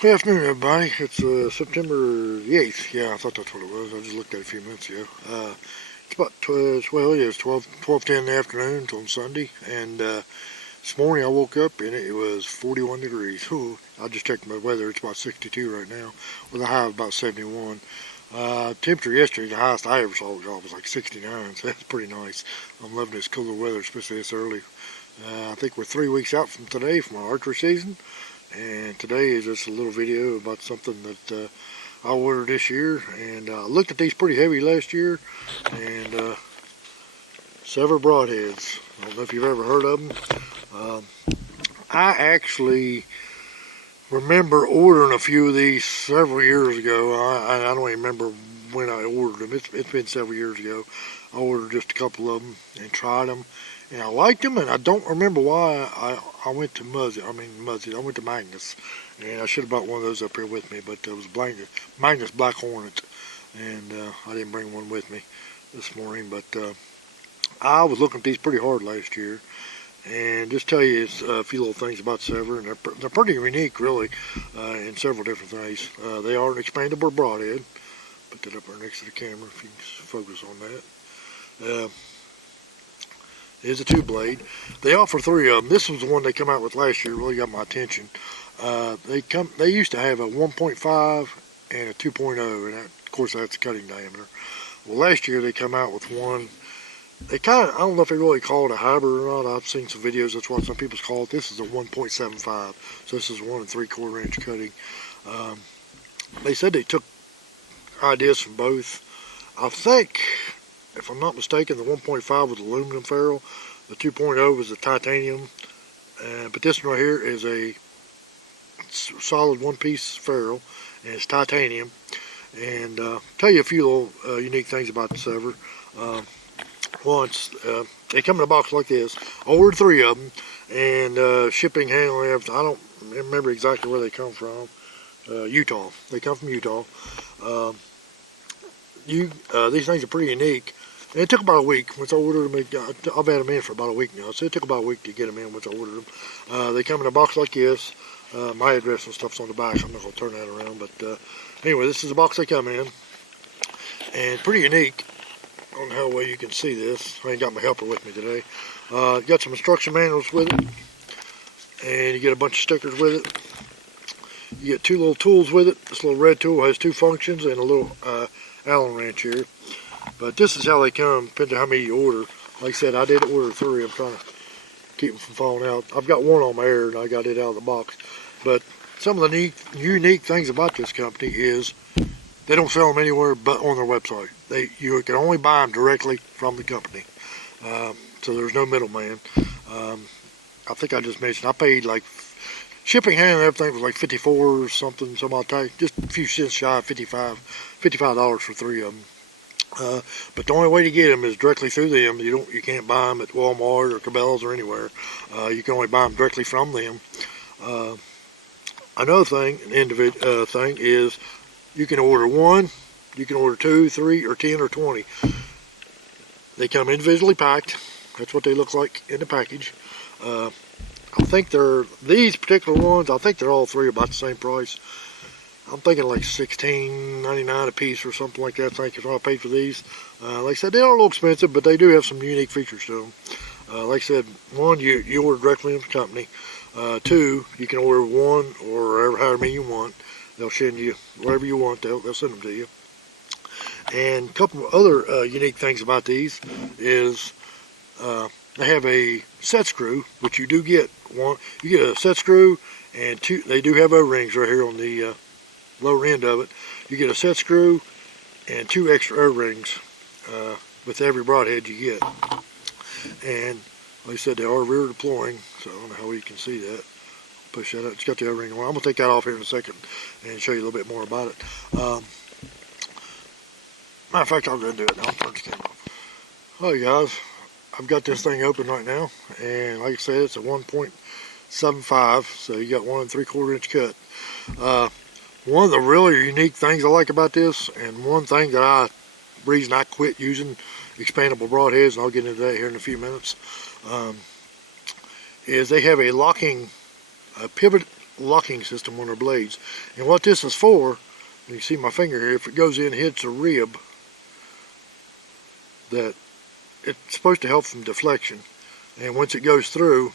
Good afternoon, everybody. It's September the 8th. Yeah, I thought that's what it was. I just looked at it a few minutes ago. It's about 12:10 in the afternoon until Sunday. And this morning I woke up and it was 41 degrees. Ooh, I just checked my weather. It's about 62 right now with a high of about 71. Temperature yesterday, the highest I ever saw was like 69, so that's pretty nice. I'm loving this cooler weather, especially this early. I think we're 3 weeks out from today from our archery season. And today is just a little video about something that I ordered this year, and I looked at these pretty heavy last year, and Sever Broadheads. I don't know if you've ever heard of them. I actually remember ordering a few of these several years ago. I don't even remember when I ordered them. It's been several years ago. I ordered just a couple of them and tried them, and I liked them, and I don't remember why I went to I went to Magnus, and I should have brought one of those up here with me, but it was Magnus Black Hornet, and I didn't bring one with me this morning. But I was looking at these pretty hard last year, and just tell you a few little things about Sevr, and they're pretty unique, really, in several different ways. They are an expandable broadhead. Put that up there next to the camera if you can focus on that. It is a 2-blade. They offer 3 of them. This was the one they come out with last year. Really got my attention. They used to have a 1.5 and a 2.0, and of course that's the cutting diameter. Well, last year they come out with one. I don't know if they really call it a hybrid or not. I've seen some videos. That's what some people call it. This is a 1.75. So this is 1 3/4 inch cutting. They said they took ideas from both. I think, if I'm not mistaken, the 1.5 was aluminum ferrule, the 2.0 was a titanium, but this one right here is a solid one-piece ferrule, and it's titanium. And tell you a few little unique things about the Sevr. Once they come in a box like this. I ordered 3 of them, and shipping, handling, everything. I don't remember exactly where they come from. Utah. They come from Utah. These things are pretty unique. And it took about a week once I ordered them. I've had them in for about a week now, so it took about a week to get them in once I ordered them. They come in a box like this. My address and stuff's on the back, so I'm not going to turn that around. But anyway, this is the box they come in, and pretty unique. I don't know how well you can see this. I ain't got my helper with me today. Got some instruction manuals with it, and you get a bunch of stickers with it. You get 2 little tools with it. This little red tool has 2 functions and a little Allen wrench here. But this is how they come, depending on how many you order. Like I said, I did order 3. I'm trying to keep them from falling out. I've got one on my air, and I got it out of the box. But some of the unique things about this company is they don't sell them anywhere but on their website. You can only buy them directly from the company. So there's no middleman. I think I just mentioned I paid like shipping, handling, everything was like 54 or something. I'll tell you, just a few cents shy of $55 for 3 of them. But the only way to get them is directly through them. You can't buy them at Walmart or Cabela's or anywhere. You can only buy them directly from them. Another thing, thing is you can order 1, you can order 2, 3, or 10 or 20. They come individually packed. That's what they look like in the package. I think these particular ones, I think they're all 3 about the same price. I'm thinking like $16.99 a piece or something like that. I think is what I paid for these. Like I said, they are a little expensive, but they do have some unique features to them. Like I said, 1, you order directly from the company. 2, you can order 1 or however many you want. They'll send you whatever you want. They'll send them to you. And a couple of other unique things about these is they have a set screw, which you do get. You get a set screw, and 2. They do have O-rings right here on the lower end of it. You get a set screw and 2 extra O-rings with every broadhead you get. And like I said, they are rear deploying, so I don't know how you can see that. Push that up. It's got the O-ring on. I'm going to take that off here in a second and show you a little bit more about it. Matter of fact, I'll go and do it now. I'll turn this camera off. Alright guys, I've got this thing open right now, and like I said, it's a 1.75, so you got 1 3/4 inch cut. One of the really unique things I like about this, and one thing reason I quit using expandable broadheads, and I'll get into that here in a few minutes, is they have a locking pivot locking system on their blades. And what this is for, you can see my finger here, if it goes in and hits a rib, that it's supposed to help from deflection. And once it goes through,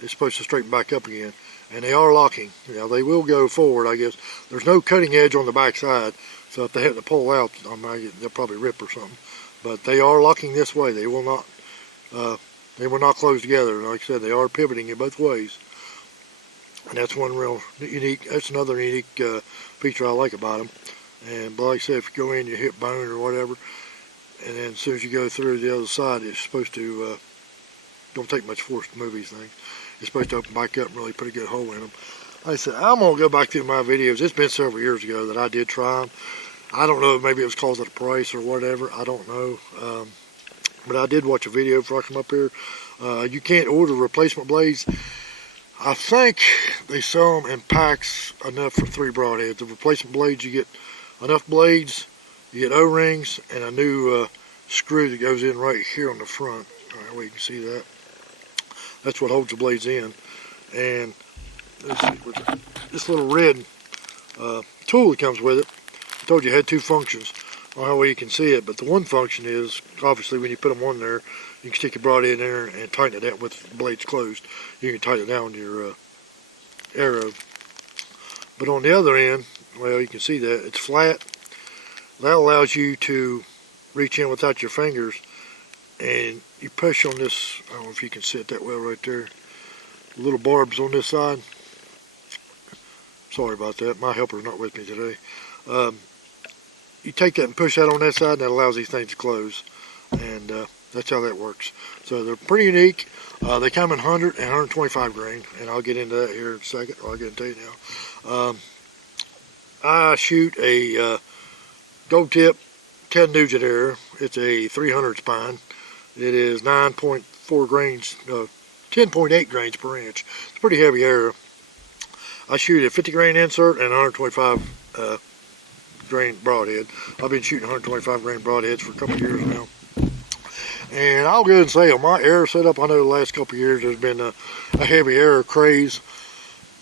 it's supposed to straighten back up again. And they are locking. Now they will go forward, I guess. There's no cutting edge on the back side, so if they have to pull out, they'll probably rip or something. But they are locking this way. They will not close together. Like I said, they are pivoting it both ways. And that's one real unique, that's another unique feature I like about them. And but like I said, if you go in, you hit bone or whatever, and then as soon as you go through the other side, it's supposed to, don't take much force to move these things. It's supposed to open back up and really put a good hole in them. Like I said, I'm going to go back through my videos. It's been several years ago that I did try them. I don't know, maybe it was because of the price or whatever. I don't know. But I did watch a video before I come up here. You can't order replacement blades. I think they sell them in packs enough for 3 broadheads. The replacement blades, you get enough blades, you get O-rings, and a new screw that goes in right here on the front. All right, well, you can see that. That's what holds the blades in. And let's see, with this little red tool that comes with it, I told you it had 2 functions. I don't know how well you can see it, but the one function is, obviously when you put them on there, you can stick your broadhead in there and tighten it down with the blades closed. You can tighten it down your arrow. But on the other end, well, you can see that it's flat. That allows you to reach in without your fingers, and you push on this. I don't know if you can see it that well right there. Little barbs on this side. Sorry about that. My helper's not with me today. You take that and push that on that side, and that allows these things to close. And that's how that works. So they're pretty unique. They come in 100 and 125 grain, and I'll get into that here in a second. I'll get into it now. I shoot a gold tip 10 Nugent arrow. It's a 300 spine. It is 9.4 grains, 10.8 grains per inch. It's a pretty heavy arrow. I shoot a 50 grain insert and 125 grain broadhead. I've been shooting 125 grain broadheads for a couple of years now. And I'll go ahead and say on my arrow setup, I know the last couple of years there's been a heavy arrow craze.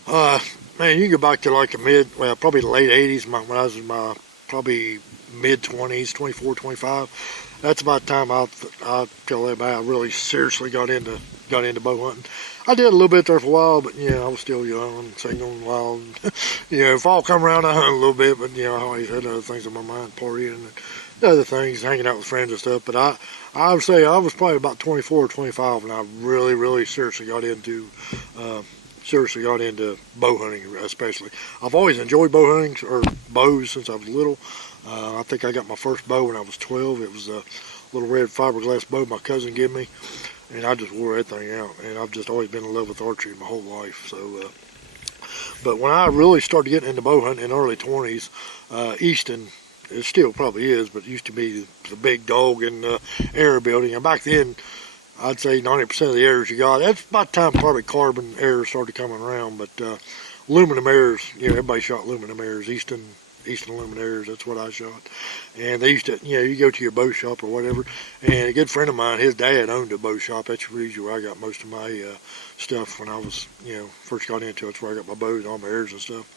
Man, you can go back to like probably the late 80s, when I was in my probably mid-20s, 24, 25. That's about the time I'll tell everybody I really seriously got into bow hunting. I did a little bit there for a while, but I was still young and single and wild. Fall come around, I hunt a little bit, but I always had other things on my mind, partying and other things, hanging out with friends and stuff. But I would say I was probably about 24 or 25 when I really, really seriously got into bow hunting, especially. I've always enjoyed bow hunting or bows since I was little. I think I got my first bow when I was 12. It was a little red fiberglass bow my cousin gave me, and I just wore that thing out. And I've just always been in love with archery my whole life. So, but when I really started getting into bow hunting in the early 20s, Easton, it still probably is, but it used to be the big dog in arrow building. And back then, I'd say 90% of the arrows you got, that's about the time probably carbon arrows started coming around. But aluminum arrows, everybody shot aluminum arrows. Easton aluminum arrows, that's what I shot. And they used to, you go to your bow shop or whatever, and a good friend of mine, his dad owned a bow shop. That's the reason where I got most of my stuff when I was, first got into it. That's where I got my bows, all my arrows and stuff.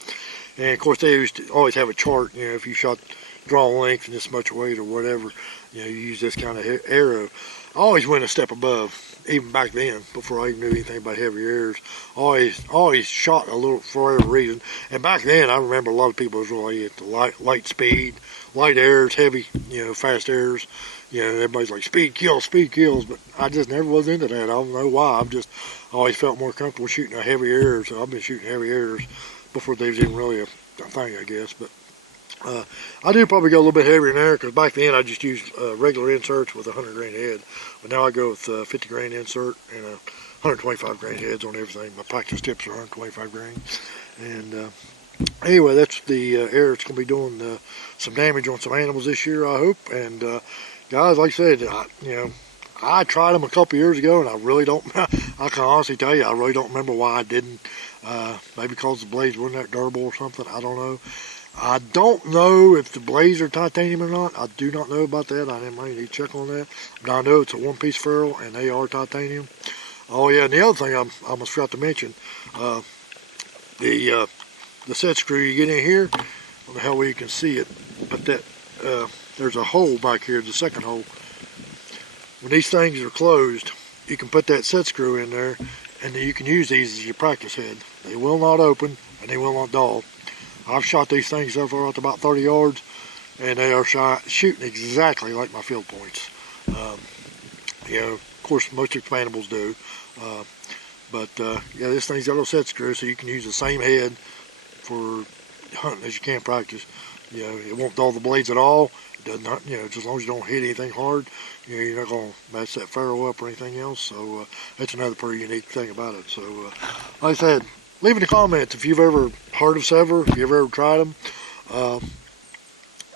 And of course, they used to always have a chart, if you shot draw length and this much weight or whatever, you use this kind of arrow. I always went a step above, even back then, before I even knew anything about heavy arrows. Always shot a little for whatever reason. And back then, I remember a lot of people was really at the light speed, light arrows, heavy, fast arrows. Everybody's like speed kills, but I just never was into that. I don't know why. I've just always felt more comfortable shooting a heavy arrow. So I've been shooting heavy arrows before they was even really a thing, I guess. But I do probably go a little bit heavier than there, because back then I just used regular inserts with a 100 grain head. But now I go with 50 grain insert and 125 grain heads on everything. My practice tips are 125 grain. And anyway, that's the arrow that's going to be doing some damage on some animals this year, I hope. And guys, like I said, I tried them a couple years ago, and I really don't, I can honestly tell you, I really don't remember why I didn't. Maybe because the blades weren't that durable or something, I don't know. I don't know if the blades are titanium or not. I do not know about that. I might need to check on that. But I know it's a one-piece ferrule, and they are titanium. Oh yeah, and the other thing I almost forgot to mention, the set screw you get in here, I don't know how well you can see it, but that there's a hole back here, the second hole. When these things are closed, you can put that set screw in there, and then you can use these as your practice head. They will not open, and they will not dull. I've shot these things so far out to about 30 yards, and they are shooting exactly like my field points. You know, of course, most expandables do. Yeah, this thing's got a little set screw, so you can use the same head for hunting as you can practice. You know, it won't dull the blades at all. It doesn't, you know, just as long as you don't hit anything hard, you know, you're not going to mess that ferrule up or anything else. So that's another pretty unique thing about it. So like I said, leave in the comments if you've ever heard of Sever, if you've ever tried them.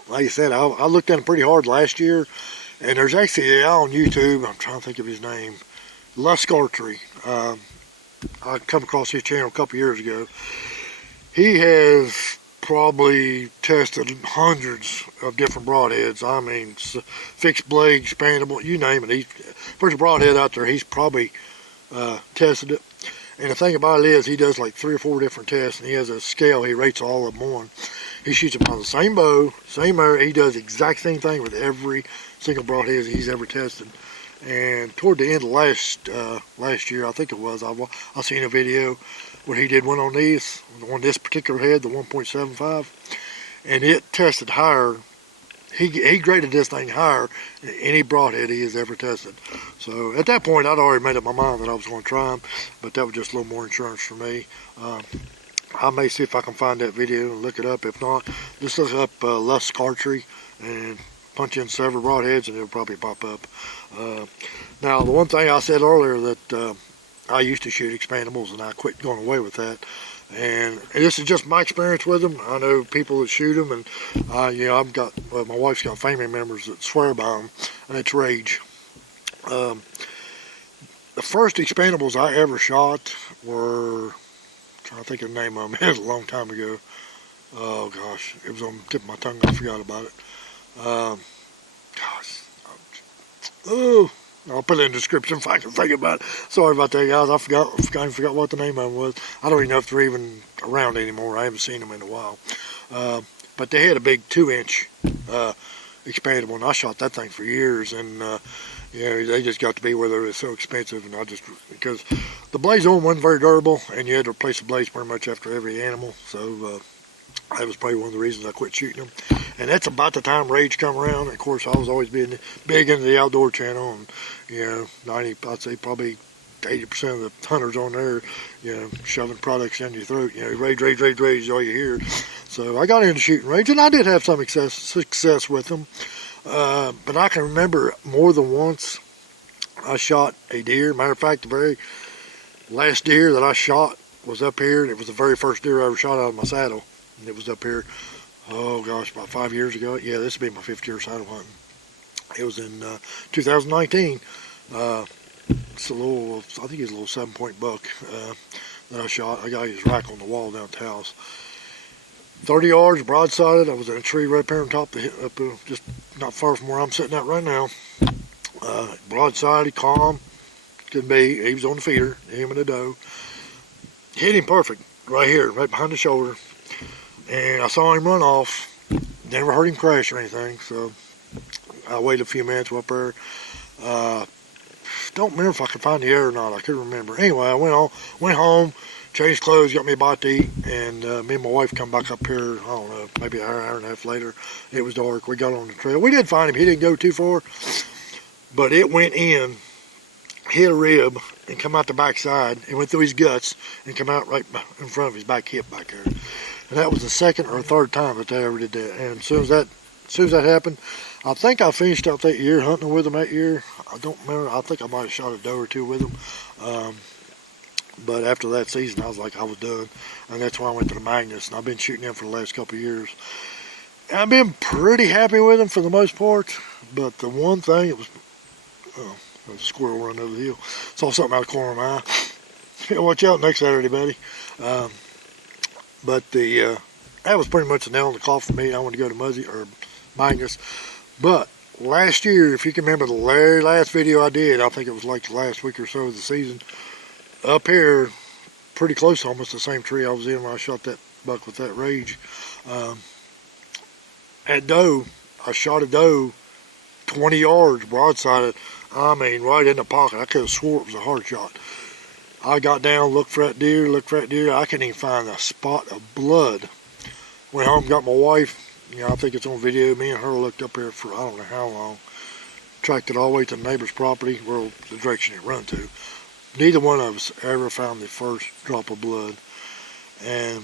Like I said, I looked at them pretty hard last year, and there's actually a guy on YouTube, I'm trying to think of his name, Archery. I come across his channel a couple years ago. He has probably tested hundreds of different broadheads. I mean, fixed blade, expandable, you name it. There's a broadhead out there, he's probably tested it. And the thing about it is, he does like 3 or 4 different tests, and he has a scale he rates all of them on. He shoots them on the same bow, same arrow. He does the exact same thing with every single broadhead he's ever tested. And toward the end of last year, I think it was, I seen a video where he did one on these, on this particular head, the 1.75, and it tested higher. He graded this thing higher than any broadhead he has ever tested. So at that point, I'd already made up my mind that I was going to try them, but that was just a little more insurance for me. I may see if I can find that video and look it up. If not, just look up Archery and punch in Sevr broadheads, and it'll probably pop up. Now, the one thing I said earlier that I used to shoot expandables, and I quit going away with that. And this is just my experience with them. I know people that shoot them, and you know, my wife's got family members that swear by them, and it's rage. The first expandables I ever shot were, I'm trying to think of the name of them. It was a long time ago. Oh gosh, it was on the tip of my tongue. I forgot about it. I'll put it in the description if I can think about it. Sorry about that, guys. I forgot what the name of them was. I don't even know if they're even around anymore. I haven't seen them in a while. But they had a big 2-inch expandable, and I shot that thing for years. And you know, they just got to be where they were so expensive, and because the blades on wasn't very durable, and you had to replace the blades pretty much after every animal. So that was probably one of the reasons I quit shooting them. And that's about the time Rage come around. And of course, I was always being big into the outdoor channel, and you know, I'd say probably 80% of the hunters on there, you know, shoving products down your throat. You know, rage is all you hear. So I got into shooting Rage, and I did have some success with them. But I can remember more than once I shot a deer. Matter of fact, the very last deer that I shot was up here, and it was the very first deer I ever shot out of my saddle. And it was up here, oh gosh, about 5 years ago. Yeah, this would be my 5th year saddle hunting. It was in 2019. It's a little, I think it's a little 7-point buck that I shot. I got his rack on the wall down at the house. 30 yards, broadsided. I was in a tree right there on top of the just not far from where I'm sitting at right now. Broadsided, calm, could be. He was on the feeder, him and the doe. Hit him perfect, right here, right behind the shoulder. And I saw him run off. Never heard him crash or anything, so I waited a few minutes up there. Don't remember if I could find the air or not. I couldn't remember. Anyway, I went home, changed clothes, got me a bite to eat, and me and my wife come back up here, I don't know, maybe an hour and a half later. It was dark. We got on the trail. We did find him. He didn't go too far, but it went in, hit a rib, and come out the backside. It went through his guts and come out right in front of his back hip back there. And that was the 2nd or 3rd time that they ever did that. And as soon as that happened, I think I finished up that year hunting with them that year. I don't remember. I think I might have shot a doe or two with them. But after that season, I was like, I was done. And that's why I went to the Magnus. And I've been shooting them for the last couple of years. And I've been pretty happy with them for the most part. But the one thing, it was, a squirrel running over the hill. Saw something out of the corner of my eye. Watch out next Saturday, buddy. But that was pretty much a nail in the coffin for me. I wanted to go to Magnus. But last year, if you can remember the very last video I did, I think it was like the last week or so of the season, up here, pretty close, almost the same tree I was in when I shot that buck with that rage. At doe, I shot a doe 20 yards broadsided. I mean, right in the pocket. I could have swore it was a hard shot. I got down, looked for that deer. I couldn't even find a spot of blood. Went home, got my wife. You know, I think it's on video. Me and her looked up here for I don't know how long. Tracked it all the way to the neighbor's property, where the direction it run to. Neither one of us ever found the first drop of blood. And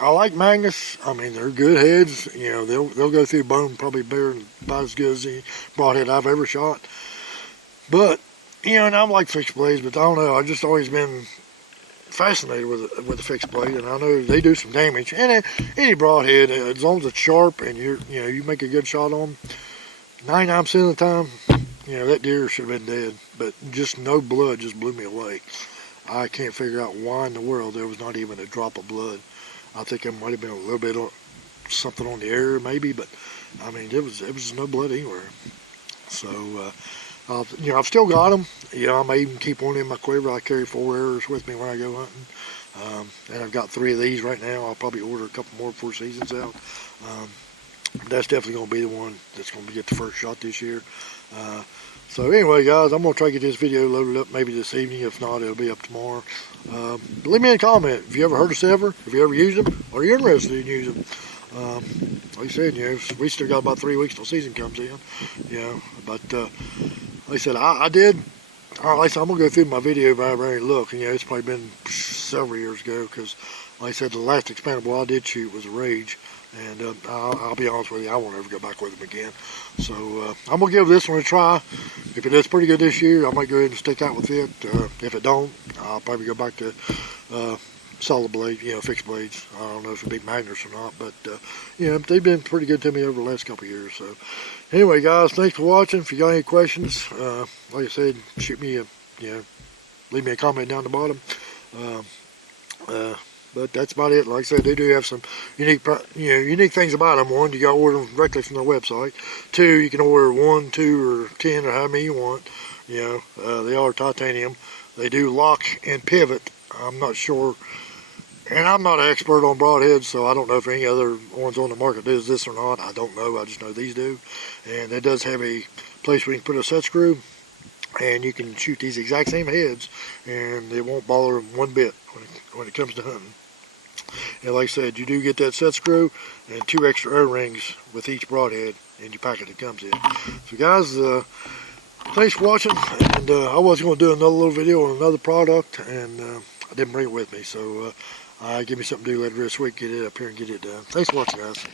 I like Magnus. I mean, they're good heads. You know, they'll go through bone probably better and about as good as any broadhead I've ever shot. But you know, and I'm like fixed blades, but I don't know. I've just always been fascinated with the fixed blade, and I know they do some damage. And any broadhead, as long as it's sharp and you make a good shot on them, 99% of the time, you know, that deer should have been dead. But just no blood just blew me away. I can't figure out why in the world there was not even a drop of blood. I think there might have been a little bit of something on the air maybe, but I mean, it was no blood anywhere. So, you know, I've still got them. You know, I may even keep one in my quiver. I carry 4 arrows with me when I go hunting. And I've got 3 of these right now. I'll probably order a couple more before season's out. That's definitely going to be the one that's going to get the first shot this year. So anyway, guys, I'm going to try to get this video loaded up maybe this evening. If not, it'll be up tomorrow. Leave me a comment. If you ever heard of Sever, if you ever used them, or you're interested in using them. Like I said, you know, we still got about 3 weeks till season comes in. You know, but like I said, I did. Like I said, I'm going to go through my video if I ever look. And, you know, it's probably been several years ago because, like I said, the last expandable I did shoot was a Rage. And I'll be honest with you, I won't ever go back with them again. So I'm going to give this one a try. If it does pretty good this year, I might go ahead and stick out with it. If it don't, I'll probably go back to solid blade, you know, fixed blades. I don't know if it'll be Magnus or not, but you know, they've been pretty good to me over the last couple of years. So anyway, guys, thanks for watching. If you got any questions, like I said, shoot me leave me a comment down the bottom. But that's about it. Like I said, they do have some unique things about them. One, you got to order them directly from their website. 2, you can order 1, 2, or 10, or how many you want. You know, they are titanium. They do lock and pivot. I'm not sure, and I'm not an expert on broadheads, so I don't know if any other ones on the market does this or not. I don't know. I just know these do. And it does have a place where you can put a set screw, and you can shoot these exact same heads, and it won't bother them one bit when it comes to hunting. And like I said, you do get that set screw and 2 extra O-rings with each broadhead in your packet that comes in. So guys, thanks for watching. And I was going to do another little video on another product, and I didn't bring it with me. So give me something to do later this week, get it up here and get it done. Thanks for watching, guys.